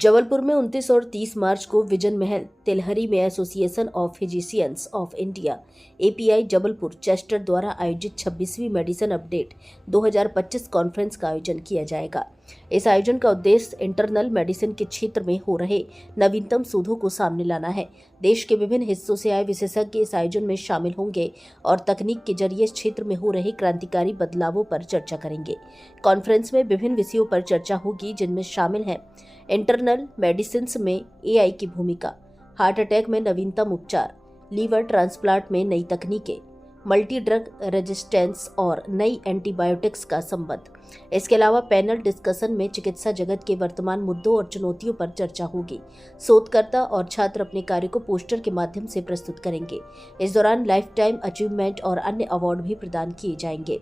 जबलपुर में 29 और 30 मार्च को विजन महल तिलहरी में association of physicians of India API Jabalpur Chester द्वारा आयोजित 26वीं मेडिसिन अपडेट 2025 कॉन्फ्रेंस का आयोजन किया जाएगा। इस आयोजन का उद्देश्य इंटरनल मेडिसिन के क्षेत्र में हो रहे नवीनतम शोधों को सामने लाना है। देश के विभिन्न हिस्सों से आए विशेषज्ञ इस आयोजन में शामिल होंगे और तकनीक के जरिए इस क्षेत्र में हो रहे क्रांतिकारी बदलावों पर चर्चा करेंगे। कॉन्फ्रेंस में विभिन्न विषयों पर चर्चा होगी, जिनमें शामिल हैं इंटरनल मेडिसिन में एआई की भूमिका, हार्ट अटैक में नवीनतम उपचार, लीवर ट्रांसप्लांट में नई तकनीकें, मल्टी ड्रग रेजिस्टेंस और नई एंटीबायोटिक्स का संबंध। इसके अलावा पैनल डिस्कशन में चिकित्सा जगत के वर्तमान मुद्दों और चुनौतियों पर चर्चा होगी। शोधकर्ता और छात्र अपने कार्य को पोस्टर के माध्यम से प्रस्तुत करेंगे। इस दौरान लाइफ टाइम अचीवमेंट और अन्य अवार्ड भी प्रदान किए जाएंगे।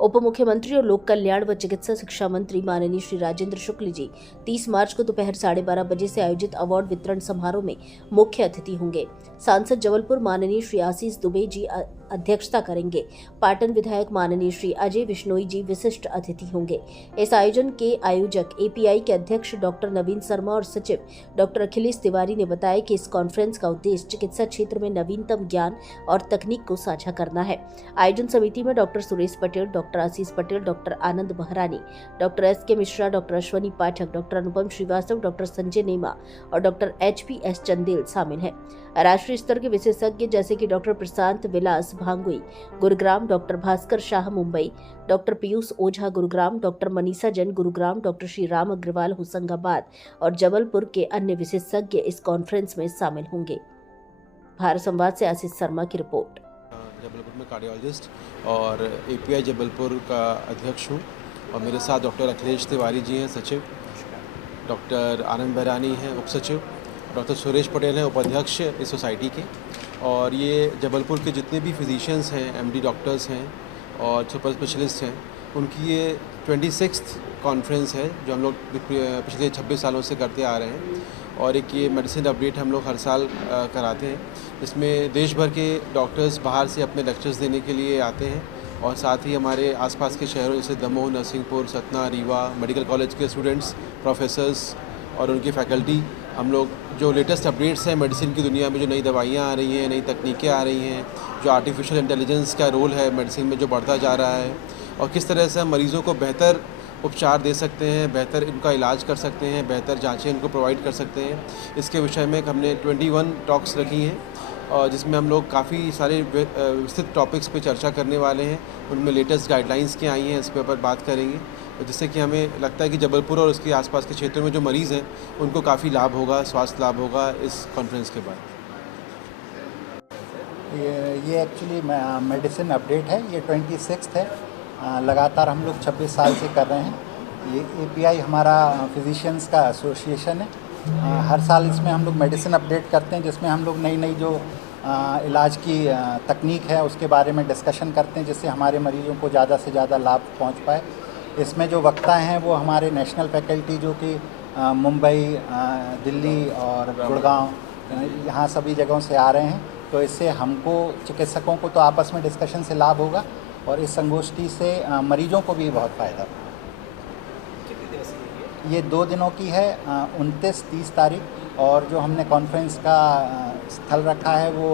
उप मुख्यमंत्री और लोक कल्याण व चिकित्सा शिक्षा मंत्री माननीय श्री राजेंद्र शुक्ल जी 30 मार्च को दोपहर 12:30 बजे से आयोजित अवार्ड वितरण समारोह में मुख्य अतिथि होंगे। सांसद जबलपुर माननीय श्री आशीष दुबे जी अध्यक्षता करेंगे। पाटन विधायक माननीय श्री अजय बिश्नोई जी विशिष्ट अतिथि होंगे। इस आयोजन के आयोजक एपीआई के अध्यक्ष डॉक्टर नवीन शर्मा और सचिव डॉक्टर अखिलेश तिवारी ने बताया कि इस कॉन्फ्रेंस का उद्देश्य चिकित्सा क्षेत्र में नवीनतम ज्ञान और तकनीक को साझा करना है। आयोजन समिति में doctor Suresh Patel, doctor Ashish Patel, doctor Anand Bahrani, doctor S K. Mishra, doctor Ashwani Pathak, doctor Anupam Srivastava, doctor Sanjay Nema और डॉक्टर H.P.S. चंदेल शामिल हैं। राष्ट्रीय स्तर के विशेषज्ञ जैसे कि डॉक्टर प्रशांत विलास भांगुई गुरुग्राम, डॉक्टर भास्कर शाह मुंबई, डॉक्टर पीयूष ओझा गुरुग्राम, डॉक्टर मनीषा जैन गुरुग्राम, डॉक्टर श्री राम अग्रवाल होशंगाबाद और जबलपुर के अन्य विशेषज्ञ इस कॉन्फ्रेंस में शामिल होंगे। भारत संवाद से आशीष शर्मा की रिपोर्ट। जबलपुर में कार्डियोलॉजिस्ट और एपीआई जबलपुर का अध्यक्ष हूँ और मेरे साथ डॉक्टर अखिलेश तिवारी जी हैं सचिव, डॉक्टर आनंद बहरानी हैं उप सचिव, डॉक्टर सुरेश पटेल हैं उपाध्यक्ष इस सोसाइटी के। और ये जबलपुर के जितने भी फिजिशियंस हैं, एमडी डॉक्टर्स हैं और सुपर स्पेशलिस्ट हैं, उनकी ये 26th कॉन्फ्रेंस है जो हम लोग पिछले 26 सालों से करते आ रहे हैं। और एक ये मेडिसिन अपडेट हम लोग हर साल कराते हैं, जिसमें देश भर के डॉक्टर्स बाहर से अपने लेक्चर्स देने के लिए आते हैं और साथ ही हमारे आसपास के शहरों जैसे दमोह, नरसिंहपुर, सतना, रीवा मेडिकल कॉलेज के स्टूडेंट्स, प्रोफेसर्स और उनकी फैकल्टी हम लोग जो लेटेस्ट अपडेट्स हैं मेडिसिन की दुनिया में, जो नई दवाइयाँ आ रही हैं, नई तकनीकें आ रही हैं, जो आर्टिफिशियल इंटेलिजेंस का रोल है मेडिसिन में जो बढ़ता जा रहा है और किस तरह से हम मरीज़ों को बेहतर उपचार दे सकते हैं, बेहतर इनका इलाज कर सकते हैं, बेहतर जांचें इनको प्रोवाइड कर सकते हैं, इसके विषय में हमने 21 टॉक्स रखी हैं और जिसमें हम लोग काफ़ी सारे विस्तृत टॉपिक्स पे चर्चा करने वाले हैं। उनमें लेटेस्ट गाइडलाइंस क्या आई हैं इस पे ऊपर बात करेंगे, जिससे कि हमें लगता है कि जबलपुर और उसके आसपास के क्षेत्रों में जो मरीज़ हैं उनको काफ़ी लाभ होगा, स्वास्थ्य लाभ होगा इस कॉन्फ्रेंस के बाद। ये एक्चुअली मेडिसिन अपडेट है, ये 26th है। लगातार हम लोग 26 साल से कर रहे हैं। ये एपीआई हमारा फिजिशियंस का एसोसिएशन है। हर साल इसमें हम लोग मेडिसिन अपडेट करते हैं, जिसमें हम लोग नई जो इलाज की तकनीक है उसके बारे में डिस्कशन करते हैं, जिससे हमारे मरीजों को ज़्यादा से ज़्यादा लाभ पहुंच पाए। इसमें जो वक्ता हैं वो हमारे नेशनल फैकल्टी जो कि मुंबई, दिल्ली और गुड़गांव, यहाँ सभी जगहों से आ रहे हैं। तो इससे हमको चिकित्सकों को तो आपस में डिस्कशन से लाभ होगा और इस संगोष्ठी से मरीजों को भी बहुत फ़ायदा होगा। ये 2 दिनों की है, 29-30 तारीख। और जो हमने कॉन्फ्रेंस का स्थल रखा है वो